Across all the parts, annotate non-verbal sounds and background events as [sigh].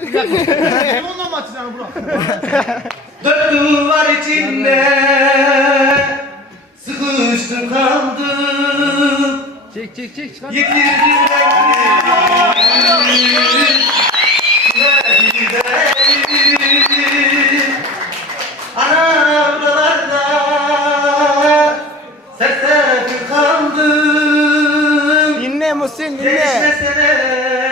Telefonla mı açacaksın Burak? [laughs] Dört duvar içinde sıkıştım kaldım. Çek çek çek çıkar. Yitirdim renkleri Ana buralarda sersefil kaldım Dinle Muhsin dinle. Geçmeseler zaya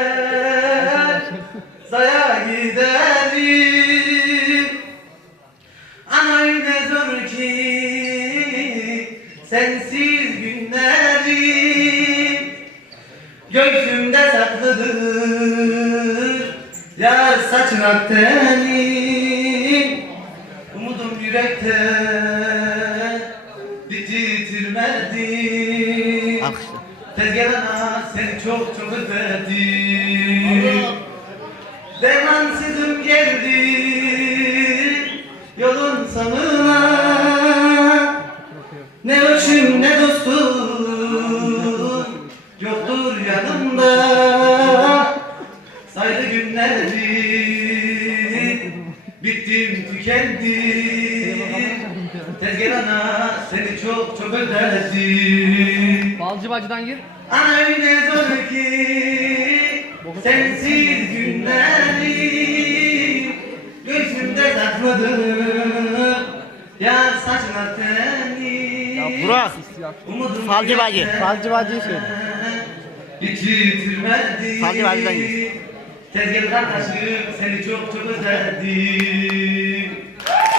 giderim. Ana ne zor ki sensiz günlerim. Göğsümde saklıdır yar saçın ak tenin Umudum yürekte bitirmedim Alkışla. Tezgahına seni çok çok özledim bittim tükendim Tezgahına seni çok çok özledim Balcı bacıdan gir. Ana öyle zor ki sensiz günleri Göğsümde sakladım Yar saçma teni Ya Burak. Falcı bacı. Falcı bacıyı söyle. Bitirmedi Falcı bacıdan gir. Tezgah kardeşim seni çok çok özledim